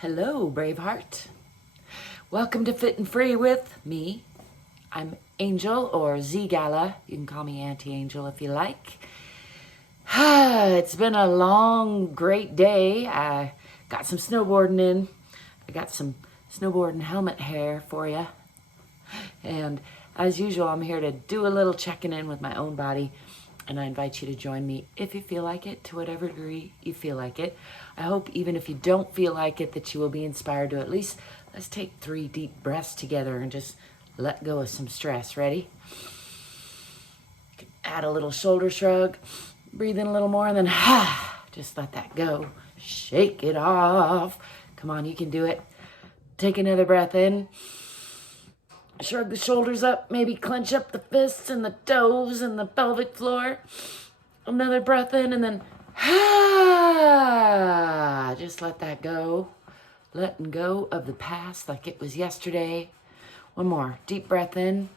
Hello, Braveheart. Welcome to Fit and Free with me. I'm Angel, or ZGALA. You can call me Auntie Angel if you like. It's been a long, great day. I got some snowboarding in. I got some snowboarding helmet hair for you. And as usual, I'm here to do a little checking in with my own body. And I invite you to join me if you feel like it, to whatever degree you feel like it. I hope even if you don't feel like it, that you will be inspired to at least, let's take 3 deep breaths together and just let go of some stress. Ready? You can add a little shoulder shrug, breathe in a little more, and then just let that go. Shake it off. Come on, you can do it. Take another breath in. Shrug the shoulders up, maybe clench up the fists and the toes and the pelvic floor. Another breath in and then just let that go. Letting go of the past like it was yesterday. One more, deep breath in.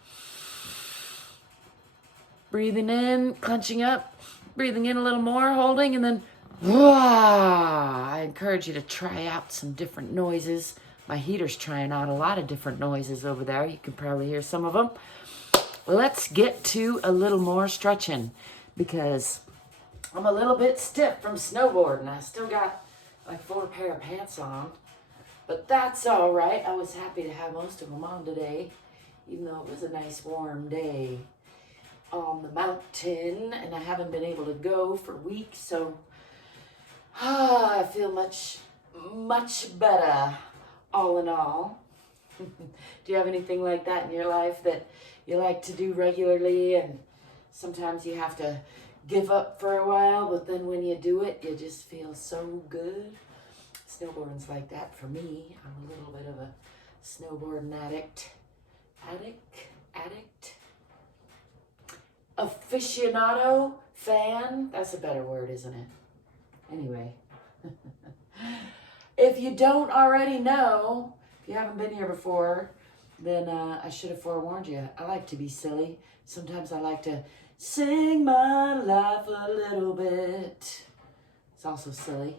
Breathing in, clenching up, breathing in a little more, holding, and then I encourage you to try out some different noises. My heater's trying out a lot of different noises over there. You can probably hear some of them. Let's get to a little more stretching because I'm a little bit stiff from snowboarding. I still got like 4 pair of pants on, but that's all right. I was happy to have most of them on today, even though it was a nice warm day on the mountain, and I haven't been able to go for weeks, so I feel much better. All in all. Do you have anything like that in your life that you like to do regularly and sometimes you have to give up for a while, but then when you do it, you just feel so good? Snowboarding's like that for me. I'm a little bit of a snowboarding addict. Aficionado? Fan? That's a better word, isn't it? Anyway. If you don't already know, if you haven't been here before, then I should have forewarned you. I like to be silly. Sometimes I like to sing my life a little bit. It's also silly.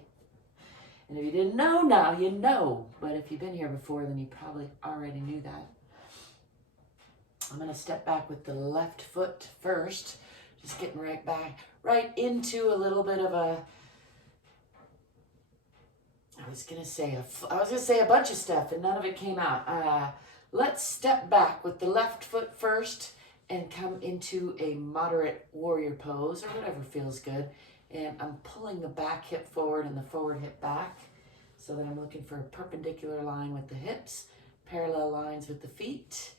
And if you didn't know, now you know. But if you've been here before, then you probably already knew that. I'm going to step back with the left foot first. Just getting right into a little bit of a... I was gonna say a bunch of stuff and none of it came out. Let's step back with the left foot first and come into a moderate warrior pose or whatever feels good. And I'm pulling the back hip forward and the forward hip back so that I'm looking for a perpendicular line with the hips, parallel lines with the feet,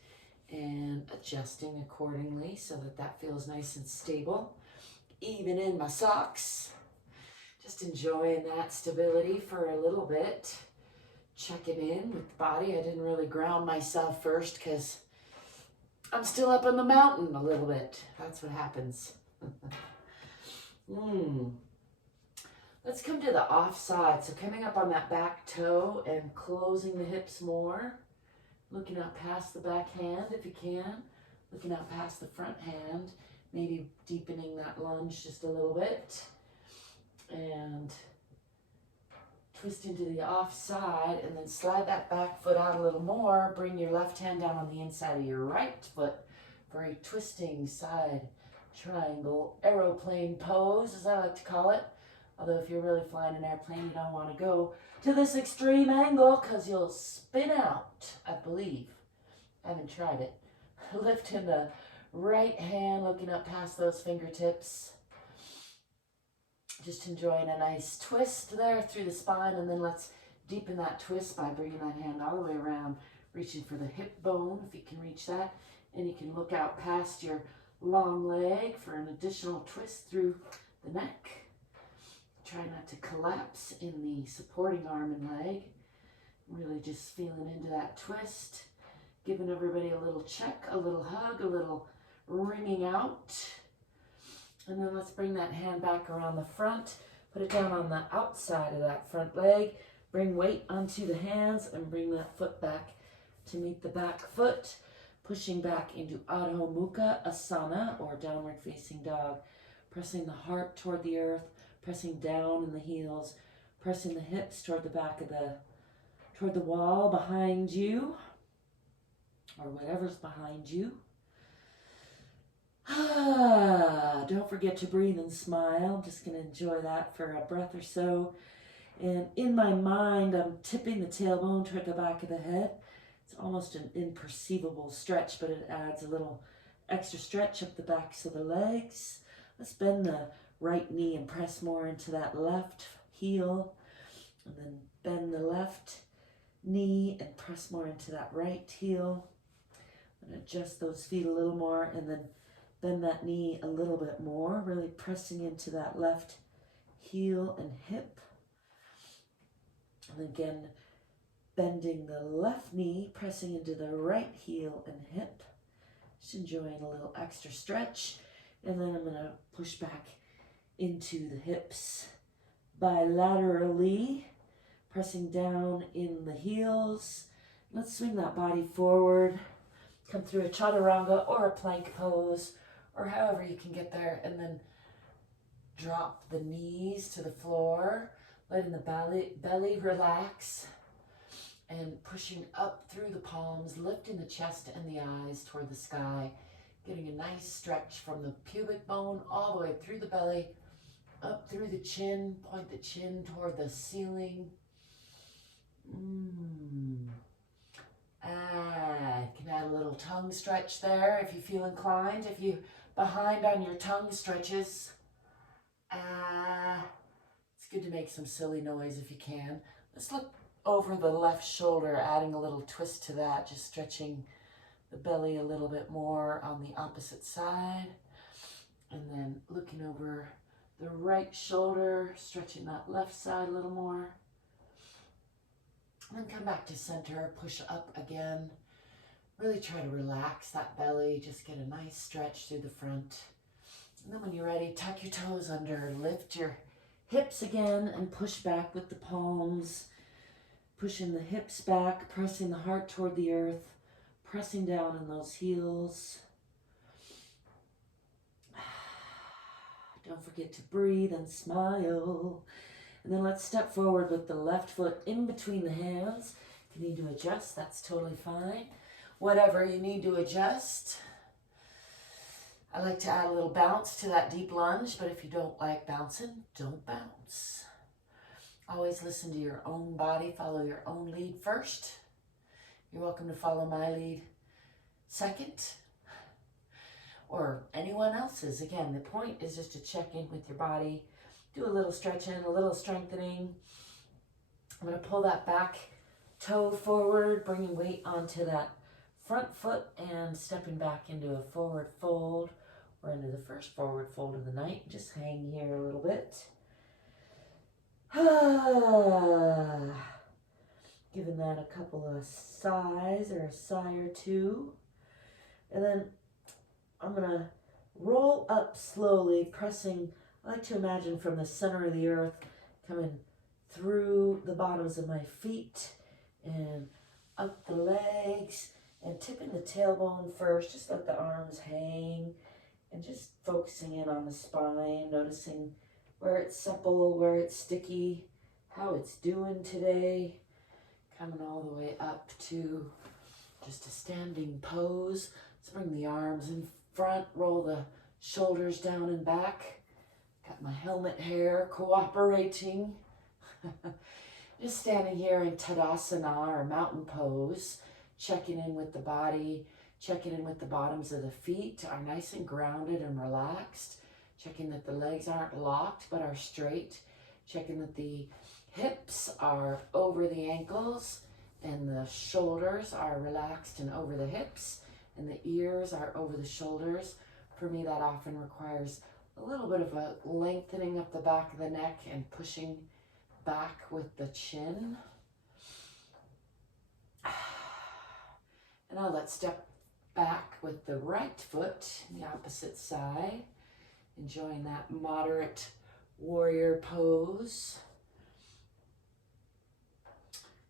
and adjusting accordingly so that that feels nice and stable. Even in my socks. Just enjoying that stability for a little bit. Checking in with the body. I didn't really ground myself first because I'm still up on the mountain a little bit. That's what happens. Let's come to the off side. So coming up on that back toe and closing the hips more. Looking out past the back hand if you can. Looking out past the front hand. Maybe deepening that lunge just a little bit. And twist into the off side and then slide that back foot out a little more. Bring your left hand down on the inside of your right foot for a twisting side triangle aeroplane pose, as I like to call it. Although if you're really flying an airplane, you don't want to go to this extreme angle because you'll spin out, I believe. I haven't tried it. Lifting the right hand, looking up past those fingertips. Just enjoying a nice twist there through the spine, and then let's deepen that twist by bringing that hand all the way around, reaching for the hip bone if you can reach that, and you can look out past your long leg for an additional twist through the neck. Try not to collapse in the supporting arm and leg. Really just feeling into that twist, giving everybody a little check, a little hug, a little wringing out. And then let's bring that hand back around the front, put it down on the outside of that front leg, bring weight onto the hands and bring that foot back to meet the back foot, pushing back into Adho Mukha Asana or downward facing dog, pressing the heart toward the earth, pressing down in the heels, pressing the hips toward the back of the toward the wall behind you, or whatever's behind you. Don't forget to breathe and smile. I'm just going to enjoy that for a breath or so. And in my mind, I'm tipping the tailbone toward the back of the head. It's almost an imperceivable stretch, but it adds a little extra stretch up the backs of the legs. Let's bend the right knee and press more into that left heel. And then bend the left knee and press more into that right heel. And adjust those feet a little more, and then bend that knee a little bit more, really pressing into that left heel and hip. And again, bending the left knee, pressing into the right heel and hip. Just enjoying a little extra stretch. And then I'm going to push back into the hips bilaterally, pressing down in the heels. Let's swing that body forward. Come through a chaturanga or a plank pose, or however you can get there, and then drop the knees to the floor, letting the belly relax, and pushing up through the palms, lifting the chest and the eyes toward the sky, getting a nice stretch from the pubic bone all the way through the belly, up through the chin, point the chin toward the ceiling. Can add a little tongue stretch there if you feel inclined. If you're behind on your tongue stretches, it's good to make some silly noise if you can. Let's look over the left shoulder, adding a little twist to that, just stretching the belly a little bit more on the opposite side. And then looking over the right shoulder, stretching that left side a little more. And then come back to center, push up again. Really try to relax that belly, just get a nice stretch through the front. And then when you're ready, tuck your toes under, lift your hips again and push back with the palms. Pushing the hips back, pressing the heart toward the earth, pressing down in those heels. Don't forget to breathe and smile. And then let's step forward with the left foot in between the hands. If you need to adjust, that's totally fine. Whatever you need to adjust. I like to add a little bounce to that deep lunge, but if you don't like bouncing, don't bounce. Always listen to your own body, follow your own lead first. You're welcome to follow my lead second, or anyone else's. Again, the point is just to check in with your body, do a little stretching, a little strengthening. I'm going to pull that back toe forward, bringing weight onto that front foot and stepping back into a forward fold or into the first forward fold of the night. Just hang here a little bit. Giving that a couple of sighs or a sigh or two. And then I'm going to roll up slowly, pressing, I like to imagine from the center of the earth, coming through the bottoms of my feet and up the legs, and tipping the tailbone first. Just let the arms hang and just focusing in on the spine, noticing where it's supple, where it's sticky, how it's doing today. Coming all the way up to just a standing pose. Let's bring the arms in front, roll the shoulders down and back. Got my helmet hair cooperating. Just standing here in Tadasana or mountain pose, checking in with the body, checking in with the bottoms of the feet are nice and grounded and relaxed, checking that the legs aren't locked but are straight, checking that the hips are over the ankles and the shoulders are relaxed and over the hips and the ears are over the shoulders. For me, that often requires a little bit of a lengthening up the back of the neck and pushing back with the chin. And now let's step back with the right foot, the opposite side, enjoying that moderate warrior pose.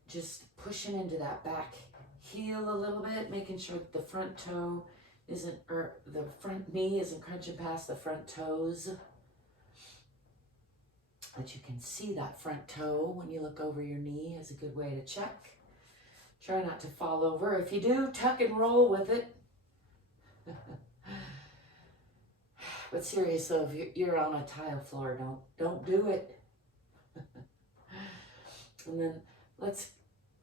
Just pushing into that back heel a little bit, making sure that the front toe isn't, or the front knee isn't crunching past the front toes. That you can see that front toe when you look over your knee is a good way to check. Try not to fall over. If you do, tuck and roll with it. But serious though, if you're on a tile floor, don't do it. And then let's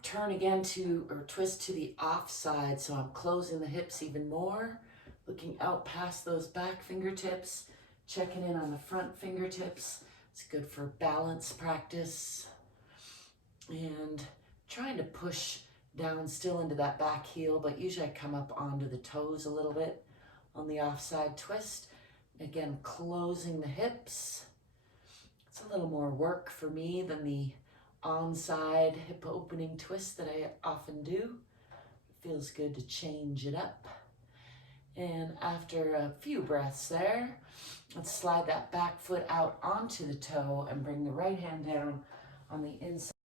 turn again to, or twist to the off side. So I'm closing the hips even more, looking out past those back fingertips, checking in on the front fingertips. It's good for balance practice. And trying to push down still into that back heel, but usually I come up onto the toes a little bit on the offside twist. Again, closing the hips. It's a little more work for me than the onside hip opening twist that I often do. It feels good to change it up. And after a few breaths there, let's slide that back foot out onto the toe and bring the right hand down on the inside